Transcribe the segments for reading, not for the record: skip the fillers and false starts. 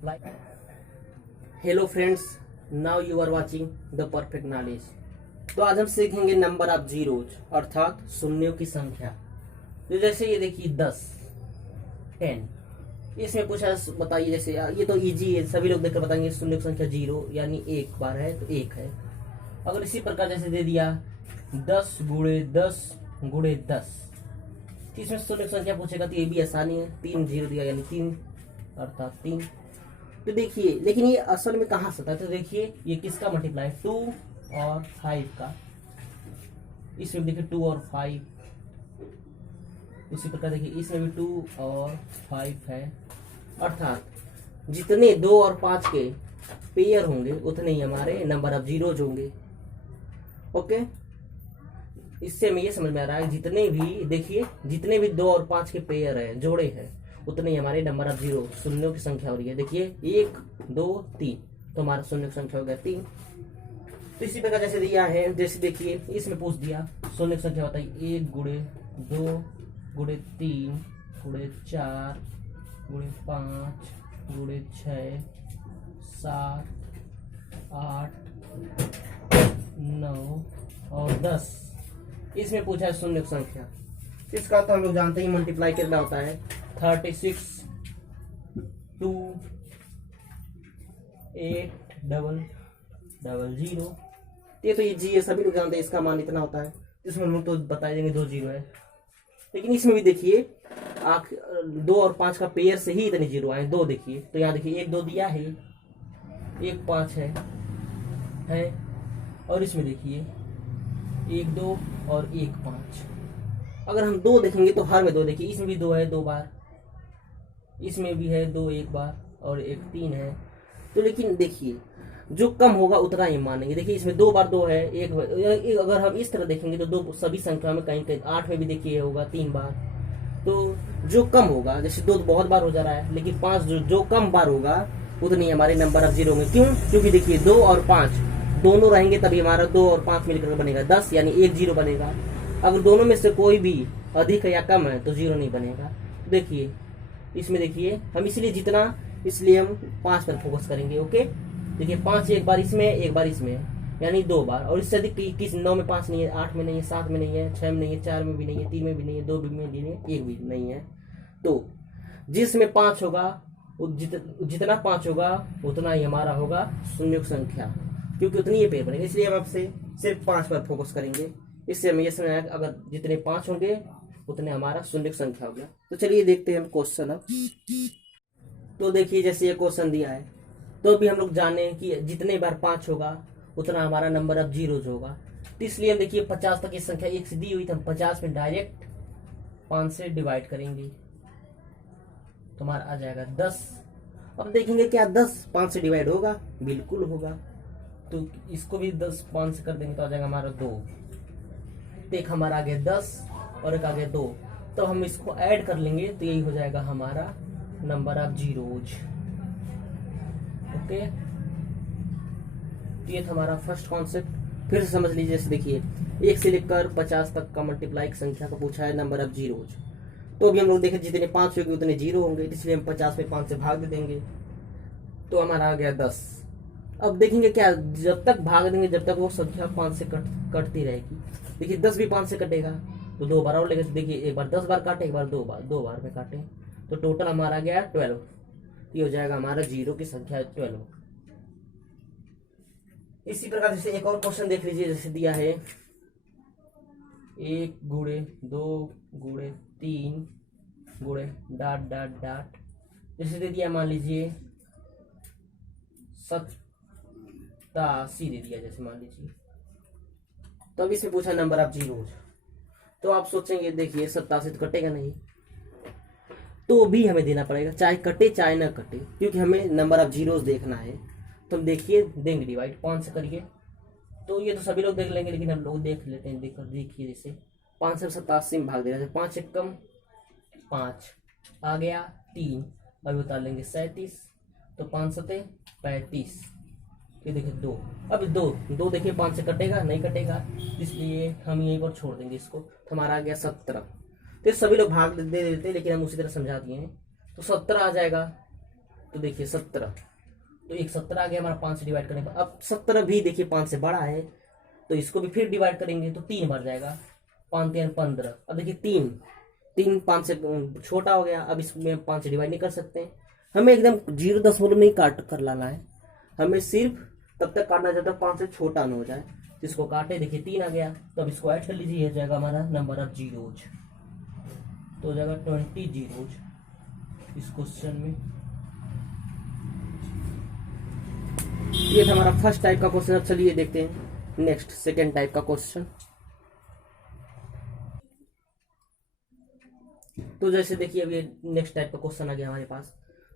Like, hello friends, now you are watching the perfect knowledge. तो आज हम सीखेंगे नंबर ऑफ जीरोज अर्थात शून्यों की संख्या। तो जैसे ये देखिए 10, 10, इसमें पूछा बताइए। जैसे ये तो इजी है, सभी लोग देखकर बताएंगे शून्य की संख्या जीरो यानी एक बार है तो एक है। अगर इसी प्रकार जैसे दे दिया 10 गुणे 10 गुणे 10, तो इसमें शून्य की संख्या पूछेगा तो ये भी आसानी है। 3 जीरो दिया यानी 3 अर्थात 3। तो देखिए लेकिन ये असल में कहाँ से था, तो देखिए ये किसका मल्टीप्लाई 2 और 5 का। इसमें देखिए 2 और 5, उसी प्रकार देखिए इसमें भी 2 और 5 है। अर्थात जितने 2 और 5 के पेयर होंगे उतने ही हमारे नंबर ऑफ जीरोज होंगे। ओके, इससे हमें ये समझ में आ रहा है जितने भी देखिए जितने भी 2 और 5 के पेयर है, जोड़े हैं, उतने ही हमारे नंबर ऑफ जीरो शून्यों की संख्या हो रही है। देखिए 1 2 3, तो हमारा शून्य की संख्या हो गया 3। तो इसी प्रकार जैसे दिया है, जैसे देखिए इसमें पूछ दिया शून्य की संख्या बताइए 1 गुणे 2 गुणे 3 गुणे 4 गुणे 5 गुणे 6 7 8 9 और 10। इसमें पूछा है शून्य की संख्या। इसका तो हम लोग जानते ही मल्टीप्लाई कितना होता है 36 2 8 डबल 0। ये तो इजी है, सभी लोग जानते हैं इसका मान इतना होता है। इसमें हम लोग तो बता देंगे 2 जीरो है। लेकिन इसमें भी देखिए 2 और 5 का पेयर से ही इतने जीरो आए। 2 देखिए, तो यहाँ देखिए 1 2 दिया है, 1 5 है। और इसमें देखिए 1 2 और 1 5। अगर हम 2 देखेंगे तो हर में 2 देखिए, इसमें भी 2 है 2 बार, इसमें भी है 2 1 बार और 1 3 है। तो लेकिन देखिए जो कम होगा उतना ही मानेंगे। देखिए इसमें 2 बार 2 है, एक अगर हम इस तरह देखेंगे तो 2 सभी संख्या में कहीं कहीं 8 में भी देखिए होगा 3 बार। तो जो कम होगा, जैसे 2 बहुत बार हो जा रहा है, लेकिन 5 जो कम बार होगा उतनी हमारे नंबर ऑफ जीरो में। क्यों? क्योंकि देखिए 2 और 5 दोनों रहेंगे तभी हमारा 2 और 5 मिलकर बनेगा 10 यानी 1 जीरो बनेगा। अगर दोनों में से कोई भी अधिक है या कम है तो जीरो नहीं बनेगा। देखिए इसमें देखिए हम इसलिए हम 5 पर फोकस करेंगे। ओके, देखिए 5 एक बार इसमें एक बार इसमें यानी 2 बार, और इससे अधिक किस 9 में 5 नहीं है, 8 में नहीं है, 7 में नहीं है, 6 में नहीं है, 4 में भी नहीं है, 3 में भी नहीं है, 2 में भी नहीं है, 1 भी नहीं है। तो जिसमें 5 होगा जितना 5 होगा उतना ही हमारा होगा शून्य की संख्या, क्योंकि उतनी ही पेयर बनेगा। इसलिए हम आपसे सिर्फ 5 पर फोकस करेंगे। इससे हमें यह समझ आया अगर जितने 5 होंगे उतने हमारा शून्य की संख्या हो गया। तो चलिए देखते हैं हम क्वेश्चन अब। तो देखिए जैसे ये क्वेश्चन दिया है, तो भी हम लोग जाने कि जितने बार 5 होगा उतना हमारा नंबर ऑफ जीरोज होगा। तो इसलिए हम देखिए 50 तक की संख्या 1 से दी हुई, तो हम 50 में डायरेक्ट 5 से डिवाइड करेंगे तो हमारा आ जाएगा 10। अब देखेंगे क्या 10 5 से डिवाइड होगा? बिल्कुल होगा। तो इसको भी 10 5 से कर देंगे तो आ जाएगा हमारा 2। एक हमारा आ गया 10 और एक आ गया 2, तो हम इसको ऐड कर लेंगे तो यही हो जाएगा हमारा नंबर ऑफ जीरोज। ओके, ये था हमारा फर्स्ट कॉन्सेप्ट। फिर से समझ लीजिए। जैसे देखिए 1 से लेकर 50 तक का मल्टीप्लाई की संख्या को पूछा है नंबर ऑफ जीरोज। तो अभी हम लोग देखें जितने 5 होंगे उतने जीरो होंगे, इसलिए हम 50 में 5 से भाग दे देंगे तो हमारा आ गया 10। अब देखेंगे क्या, जब तक भाग देंगे जब तक वो संख्या 5 से कटती रहेगी। देखिए 10 भी 5 से कटेगा तो 2 बार और लेंगे। तो देखिए एक बार 10 बार काटे, एक बार 2 बार में काटे, तो टोटल हमारा गया 12। ये हो जाएगा हमारा जीरो की संख्या 12। इसी प्रकार जैसे एक और क्वेश्चन देख लीजिए। जैसे दिया है 1 गुणे 2 गुणे 3 गुणे डॉट डॉट डॉट, जैसे दे दिया मान लीजिए 87 दे दिया जैसे मान लीजिए। तो अब इसमें पूछा नंबर ऑफ जीरोज। तो आप सोचेंगे देखिए 87 तो कटेगा नहीं, तो भी हमें देना पड़ेगा, चाहे कटे चाहे ना कटे, क्योंकि हमें नंबर ऑफ जीरोज देखना है। तो हम देखिए देंगे डिवाइड 5 से करिए, तो ये तो सभी लोग देख लेंगे लेकिन हम लोग देख लेते हैं। देखिए जैसे 5 से 87 में भाग देना, 5 एक कम 5 आ गया 3, अभी उतार लेंगे 37, तो 5 सते 35, ये देखिए 2। अब 2 देखिए 5 से कटेगा नहीं कटेगा, इसलिए हम यहीं पर छोड़ देंगे इसको। तो हमारा आ गया 17। तो सभी लोग भाग दे देते लेकिन हम उसी तरह समझा दिए हैं। तो 17 आ जाएगा तो देखिए 17, तो एक 17 आ गया हमारा 5 से डिवाइड करने पर। अब 17 भी देखिए 5 से बड़ा है, तो इसको भी फिर डिवाइड करेंगे तो 3 बार जाएगा, 5 3 15। अब देखिए 3 5 से छोटा हो गया, अब इसमें 5 से डिवाइड नहीं कर सकते। हमें एकदम 0.0 नहीं काट कर लाना है, हमें सिर्फ तब तक काटना जब तक 5 से छोटा न हो जाए। इसको काटे, देखिए 3 आ गया, तो अब इसको ऐड कर लीजिए, ये जाएगा हमारा नंबर ऑफ जीरोज, तो हो जाएगा 20 जीरोज इस क्वेश्चन में। ये था हमारा फर्स्ट टाइप का क्वेश्चन। अब चलिए देखते हैं नेक्स्ट सेकेंड टाइप का क्वेश्चन। तो जैसे देखिए अभी नेक्स्ट टाइप का क्वेश्चन आ गया हमारे पास।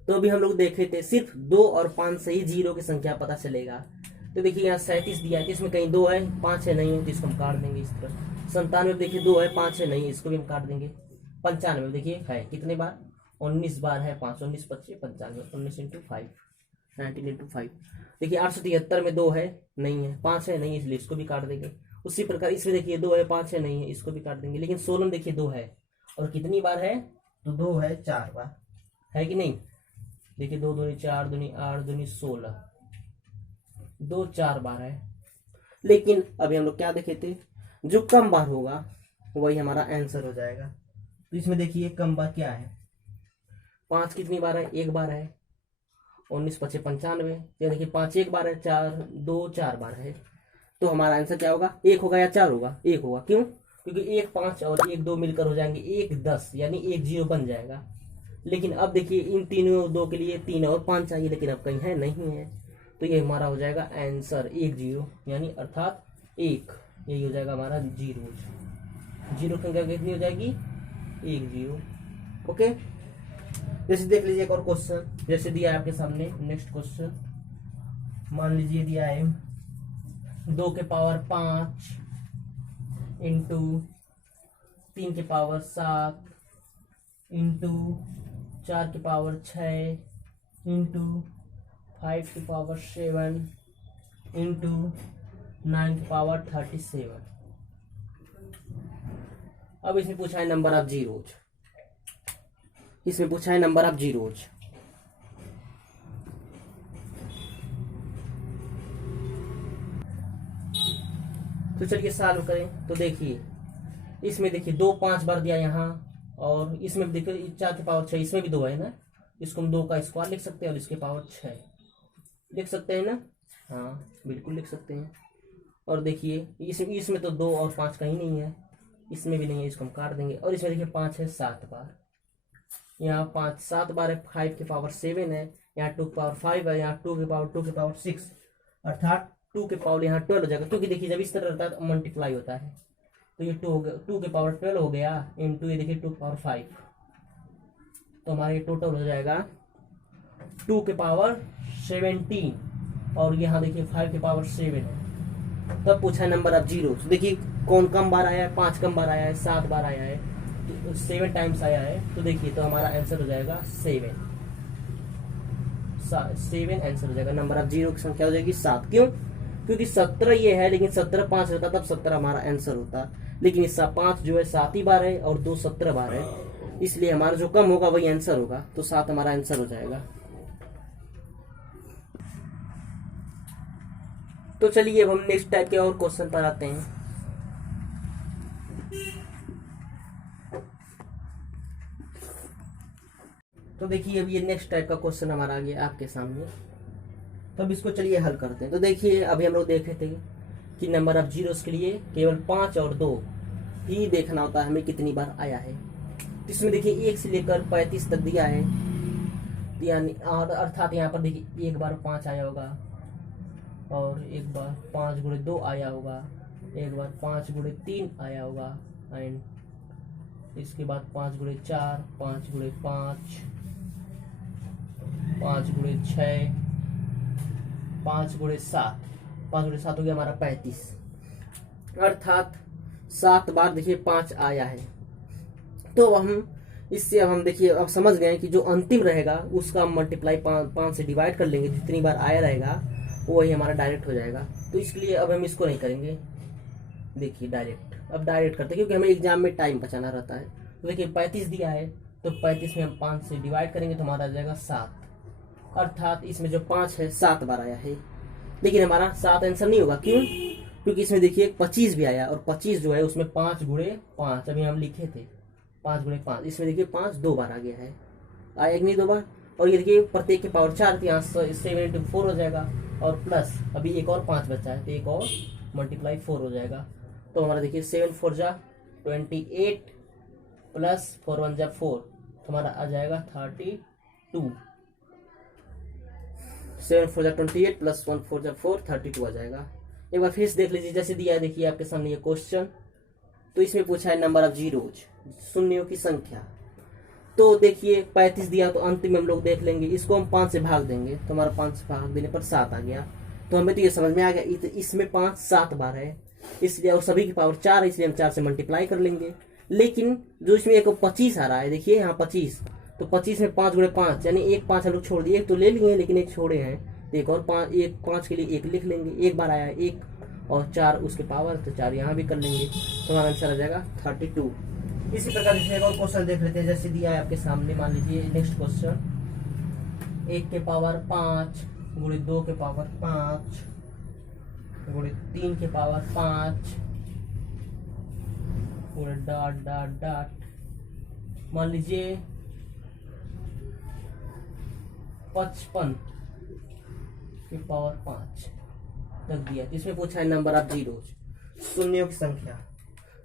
तो अभी हम लोग देखे थे सिर्फ 2 और 5 से ही जीरो की संख्या पता चलेगा। तो देखिए यहाँ 37 दिया है, तो इसमें कहीं 2 है 5 है नहीं है, तो इसको हम काट देंगे इस तरह। 97 देखिए 2 है 5 है नहीं, इसको भी हम काट देंगे। 95 देखिए है कितने बार, 19 बार है, 5 19 25 95, 19 इंटू 5 19 इंटू 5। देखिए 873 में 2 है नहीं है, 5 है नहीं, इसलिए इसको भी काट देंगे। उसी प्रकार इसमें देखिए 2 है 5 है नहीं है, इसको भी काट देंगे। लेकिन 16 में देखिए 2 है और कितनी बार है, तो 2 है 4 बार, है कि नहीं। देखिए 2 दूनी 4 दूनी 8 दूनी 16, 2 4 बार है। लेकिन अभी हम लोग क्या देखे थे, जो कम बार होगा वही हमारा आंसर हो जाएगा। तो इसमें देखिए कम बार क्या है, 5 कितनी बार है, 1 बार है, 19 25 95। या देखिए 5 1 बार है, 4 2 4 बार है। तो हमारा आंसर क्या होगा, 1 होगा या 4 होगा, 1 होगा। क्यों, क्योंकि 1 5 और 1 2 मिलकर हो जाएंगे 1 10, यानी 1 0 बन जाएगा। लेकिन अब देखिए इन तीनों 2 के लिए 3 और 5 चाहिए, लेकिन अब कहीं है नहीं है, तो ये हमारा हो जाएगा आंसर 1 0, यानी अर्थात 1। यही हो जाएगा हमारा जीरो की संख्या कितनी हो जाएगी, 1 0। ओके, जैसे देख लीजिए एक और क्वेश्चन जैसे दिया है आपके सामने। नेक्स्ट क्वेश्चन मान लीजिए दिया है 2 के पावर 5 इंटू 3 के पावर 7 इंटू 4 के पावर 6 इंटू 5 के पावर 7 इंटू 9 के पावर 37। अब इसमें पूछा है नंबर ऑफ जीरोज, इसमें पूछा है नंबर ऑफ जीरोज। तो चलिए सॉल्व करें। तो देखिए इसमें देखिए 2 5 बार दिया यहाँ, और इसमें देखिए 4 के पावर 6, इसमें भी 2 है ना, इसको हम 2 का स्क्वायर लिख सकते हैं और इसके पावर 6 लिख सकते हैं ना, हाँ बिल्कुल लिख सकते हैं। और देखिए इसमें तो 2 और 5 कहीं नहीं है, इसमें भी नहीं है, इसको हम काट देंगे। और इसमें देखिए 5 है 7 बार, यहाँ 5 7 बार है, 5 के पावर 7 है, यहाँ 2 के पावर 5 है, यहाँ 2 के पावर 6, अर्थात 2 के पावर यहाँ 12 हो जाएगा। क्योंकि देखिए जब इस तरह रहता है तो मल्टीप्लाई होता है, तो ये 2 हो गया, 2 के पावर 12 हो गया इंटू ये देखिए 2 के पावर 5, तो हमारा ये टोटल हो जाएगा 2 के पावर 17, और यहाँ देखिए 5 के पावर 7 है। तब पूछा है नंबर ऑफ जीरो। तो देखिए कौन कम बार आया है, 5 कम बार आया है, 7 बार आया है, 7 टाइम्स आया है। तो देखिए तो हमारा आंसर हो जाएगा 7 आंसर हो जाएगा। नंबर ऑफ जीरो की संख्या हो जाएगी 7। क्यों, क्योंकि 17 ये है, लेकिन 17 5 रहता तब 17 हमारा आंसर होता। लेकिन इसका 5 जो है 7 ही बार है और 2 17 बार है, इसलिए हमारा जो कम होगा वही आंसर होगा। तो 7 हमारा आंसर हो जाएगा। तो चलिए अब हम नेक्स्ट टाइप के और क्वेश्चन पर आते हैं। तो देखिए अब ये नेक्स्ट टाइप का क्वेश्चन हमारा आ गया आपके सामने। तो अब इसको चलिए हल करते हैं। तो देखिए अभी हम लोग देखे थे कि नंबर ऑफ जीरोस के लिए केवल 5 और 2 ही देखना होता है, हमें कितनी बार आया है। तो इसमें देखिए 1 से लेकर 35 तक दिया है, यानी अर्थात यहाँ पर देखिए 1 बार 5 आया होगा, और 1 बार 5 गुणे 2 आया होगा, 1 बार 5 गुणे 3 आया होगा, एंड इसके बाद 5 गुणे 4, 5 गुणे 5, 5 गुणे 6, 5 गुणे 7, 5 गुणे 7 हो गया हमारा 35। अर्थात 7 बार देखिए 5 आया है। तो हम इससे अब हम देखिए अब समझ गए कि जो अंतिम रहेगा उसका मल्टीप्लाई 5 से डिवाइड कर लेंगे, जितनी बार आया रहेगा वही हमारा डायरेक्ट हो जाएगा। तो इसलिए अब हम इसको नहीं करेंगे, देखिए डायरेक्ट अब डायरेक्ट करते हैं, क्योंकि हमें एग्जाम में टाइम बचाना रहता है। तो देखिए 35 दिया है, तो 35 में हम 5 से डिवाइड करेंगे तो हमारा आ जाएगा 7, अर्थात इसमें जो 5 है 7 बार आया है, लेकिन हमारा 7 आंसर नहीं होगा। क्यों? क्योंकि इसमें देखिए 25 भी आया, और 25 जो है उसमें 5 गुणे 5 अभी हम लिखे थे, 5 गुणे 5, इसमें देखिए 5 2 बार आ गया है, आया कि नहीं 2 बार। और ये देखिए प्रत्येक के पावर 4 थी, यहाँ 7 इंटू 4 हो जाएगा, और प्लस अभी एक और 5 बचा है, तो एक और मल्टीप्लाई 4 हो जाएगा। तो हमारा देखिए 7 4 जा 28 प्लस 4 1 जा 4, तो हमारा आ जाएगा 32। 7 4 जा 28 प्लस 1 4 जा 4, 32 आ जाएगा। एक बार फिर से देख लीजिए, जैसे दिया है देखिए आपके सामने ये क्वेश्चन। तो इसमें पूछा है नंबर ऑफ जीरोज, शून्यों की संख्या। तो देखिए 35 दिया, तो अंतिम में हम लोग देख लेंगे, इसको हम 5 से भाग देंगे, तो हमारा 5 से भाग देने पर 7 आ गया। तो हमें तो ये समझ में आ गया इसमें 5 7 बार है, इसलिए और सभी की पावर 4 है, इसलिए हम 4 से मल्टीप्लाई कर लेंगे। लेकिन जो इसमें एक 25 आ रहा है, देखिए यहाँ 25, तो 25 में 5 गुणे 5, यानी एक 5 हम लोग छोड़ दिए, एक तो ले लिए लेकिन एक छोड़े हैं, तो एक और 5, एक 5 के लिए एक लिख लेंगे, एक बार आया एक, और 4 उसके पावर, तो 4 यहाँ भी कर लेंगे, तो हमारा आंसर आ जाएगा 32। इसी प्रकार से एक और क्वेश्चन देख लेते हैं, जैसे दिया है आपके सामने। मान लीजिए नेक्स्ट क्वेश्चन, 1 के पावर 5 गुणे 2 के पावर 5 गुणे 3 के पावर 5 गुणे डॉट डॉट डॉट, मान लीजिए 55 की पावर 5 तक दिया। तो इसमें पूछा है नंबर ऑफ जीरोज, शून्यों की संख्या।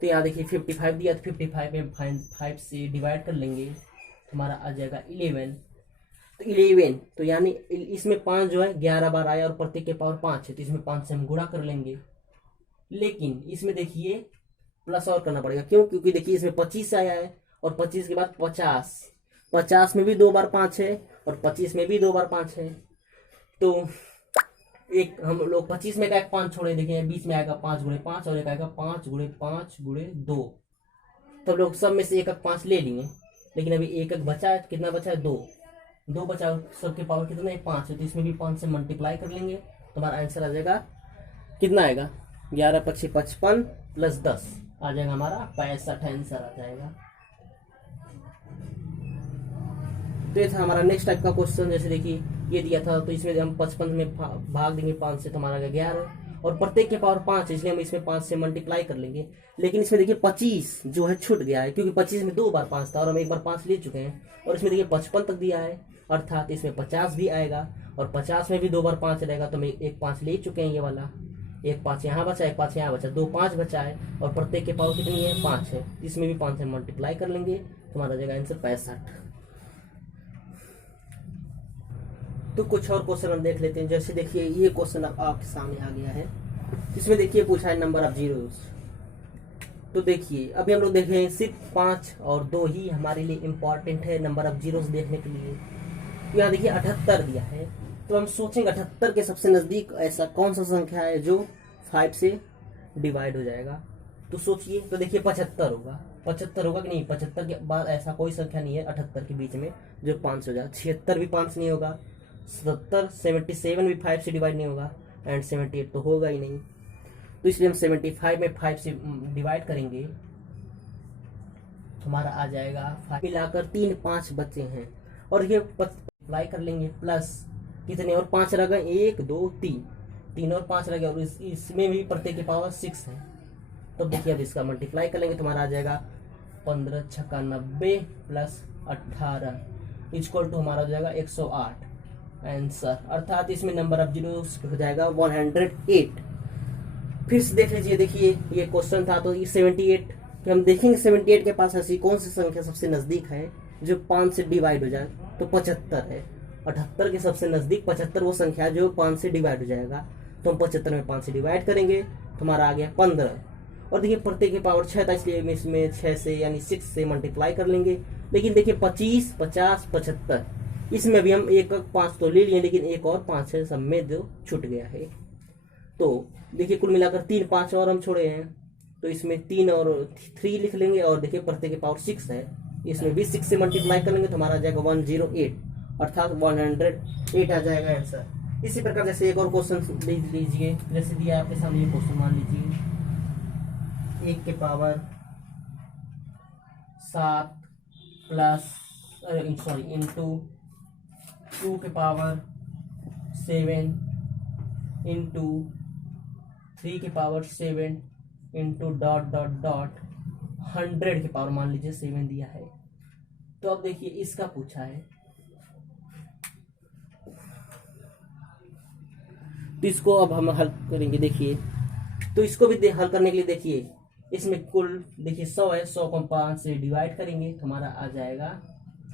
तो यहाँ देखिए 55 दिया, तो 55 में 5 से डिवाइड कर लेंगे, तो हमारा आ जाएगा 11। तो 11, तो यानी इसमें 5 जो है 11 बार आया, और प्रत्येक के पावर 5 है, तो इसमें 5 से हम गुणा कर लेंगे। लेकिन इसमें देखिए प्लस और करना पड़ेगा। क्यों? क्योंकि देखिए इसमें 25 आया है, और 25 के बाद 50, 50 में भी 2 बार 5 है, और 25 में भी 2 बार 5 है। तो एक हम लोग 25 में का 5 छोड़े, देखिए बीच में आएगा 5 गुणे 5, और एक आएगा 5 गुणे 5 गुणे 2। तो लोग सब में से एक 5 ले लिए, लेकिन अभी एक बचा है, कितना बचा है 2 बचा, सबके पावर कितना है 5 है, तो इसमें भी 5 से मल्टीप्लाई कर लेंगे, तो हमारा आंसर आ जाएगा, कितना आएगा 11 पक्षी 55 प्लस 10 आ जाएगा, हमारा 65 आंसर आ जाएगा। तो ये था हमारा नेक्स्ट टाइप का क्वेश्चन। जैसे देखिए ये दिया था, तो इसमें हम 55 में भाग देंगे 5 से, तो हमारा 11, और प्रत्येक के पावर 5 है, इसलिए हम इसमें 5 से मल्टीप्लाई कर लेंगे। लेकिन इसमें देखिए 25 जो है छूट गया है, क्योंकि 25 में 2 बार 5 था, और हम एक बार 5 ले चुके हैं, और इसमें देखिए 55 तक दिया है, अर्थात इसमें 50 भी आएगा, और 50 में भी 2 बार 5 रहेगा, तो हम एक 5 ले चुके हैं, ये वाला एक 5 यहाँ बचा, एक 5 यहाँ बचा, 2 5 बचा है, और प्रत्येक के पावर कितनी है 5 है, इसमें भी 5 से मल्टीप्लाई कर लेंगे, तो हमारा जाएगा आंसर 65। तो कुछ और क्वेश्चन हम देख लेते हैं। जैसे देखिए ये क्वेश्चन आपके सामने आ गया है, इसमें देखिए पूछा है नंबर ऑफ जीरोज। तो देखिए अभी हम लोग देख रहे हैं सिर्फ 5 और 2 ही हमारे लिए इम्पोर्टेंट है नंबर ऑफ जीरोज देखने के लिए। तो यहाँ देखिए 78 दिया है, तो हम सोचेंगे 78 के सबसे नजदीक ऐसा कौन सा संख्या है जो 5 से डिवाइड हो जाएगा। तो सोचिए, तो देखिए 75 होगा, 75 होगा कि नहीं, 75 के बाद ऐसा कोई संख्या नहीं है 78 के बीच में जो 5 हो जाए। 76 भी 5 नहीं होगा, 77 भी 5 से डिवाइड नहीं होगा, एंड 78 तो होगा ही नहीं। तो इसलिए हम 75 में 5 से डिवाइड करेंगे, हमारा आ जाएगा 5 मिलाकर 3 5 बचे हैं, और ये अप्लाई कर लेंगे, प्लस कितने और 5 रह गए, 1 2 3 और 5 रह गए, और इसमें भी प्रत्येक की पावर 6 है। तो देखिए अब इसका मल्टीप्लाई कर लेंगे, तो हमारा आ जाएगा 15 छक्का 90 प्लस 18 इक्वल टू हमारा हो जाएगा 108 आंसर, अर्थात इसमें नंबर ऑफ जीरो हो जाएगा 108। फिर से देख लीजिए, देखिए ये क्वेश्चन था, तो ये 78, तो हम देखेंगे 78 के पास ऐसी कौन सी संख्या सबसे नजदीक है जो 5 से डिवाइड हो जाए, तो 75 है। 78 के सबसे नजदीक 75 वो संख्या जो 5 से डिवाइड हो जाएगा, तो हम 75 में 5 से डिवाइड करेंगे, तो हमारा आ गया 15। और देखिए प्रत्येक की पावर 6 था, इसलिए हम इसमें 6 से यानी 6 से मल्टीप्लाई कर लेंगे। लेकिन देखिए 25 50 75, इसमें भी हम एक 5 तो ले लिए, लेकिन एक और 5 है, सब में जो छूट गया है। तो देखिए कुल मिलाकर 3 5 और हम छोड़े हैं, तो इसमें 3 और 3 लिख लेंगे, और देखिए प्रत्येक की पावर 6 है, इसमें भी 6 से मल्टीप्लाई कर लेंगे, तो हमारा आ जाएगा 108, अर्थात 108 आ जाएगा आंसर। इसी प्रकार जैसे एक और क्वेश्चन लिख लीजिए, जैसे दिया आपके सामने ये क्वेश्चन, मान लीजिए 1 के पावर 7 प्लस इंटू 2 के पावर 7 इंटू 3 के power 7 into dot dot dot 100 के पावर मान लीजिए 7 दिया है। तो अब देखिए इसका पूछा है, तो इसको अब हम हल करेंगे। देखिए तो इसको भी हल करने के लिए देखिए इसमें कुल देखिए 100 है, 100 को 5 से डिवाइड करेंगे तो हमारा आ जाएगा,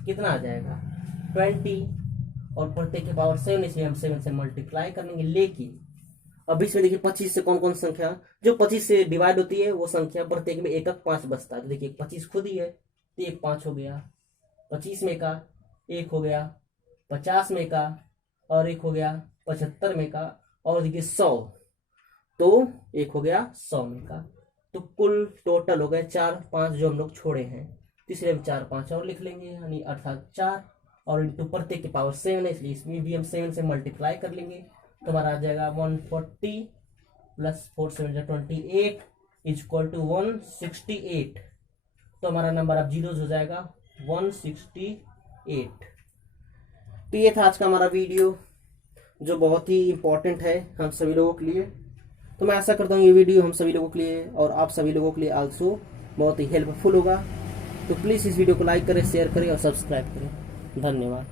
कितना आ जाएगा 20, और प्रत्येक के पावर 7 इसलिए हम 7 से मल्टीप्लाई करेंगे। लेकिन अब इसमें देखिए 25 से कौन कौन संख्या जो 25 से डिवाइड होती है वो संख्या प्रत्येक में एक 5 बचता है। तो देखिए 25 खुद ही है तो एक 5 हो गया, 25 में का एक हो गया, 50 में का और एक हो गया, 75 में का, और देखिए 100 तो एक हो गया 100 में का। तो कुल टोटल हो गए 4 5 जो हम लोग छोड़े हैं, तीसरे हम 4 5 और लिख लेंगे, यानी अर्थात 4, और इंटू प्रत्येक के पावर 7 है इसलिए इसमें भी हम 7 से मल्टीप्लाई कर लेंगे तो हमारा आ जाएगा 140 प्लस 4 7 28 इज इक्वल टू 168। तो हमारा नंबर अब जीरोज हो जाएगा 168। तो ये था आज का हमारा वीडियो जो बहुत ही इम्पोर्टेंट है हम सभी लोगों के लिए। तो मैं आशा करता हूँ ये वीडियो हम सभी लोगों के लिए और आप सभी लोगों के लिए आल्सो बहुत ही हेल्पफुल होगा। तो प्लीज़ इस वीडियो को लाइक करें, शेयर करें और सब्सक्राइब करें। धन्यवाद।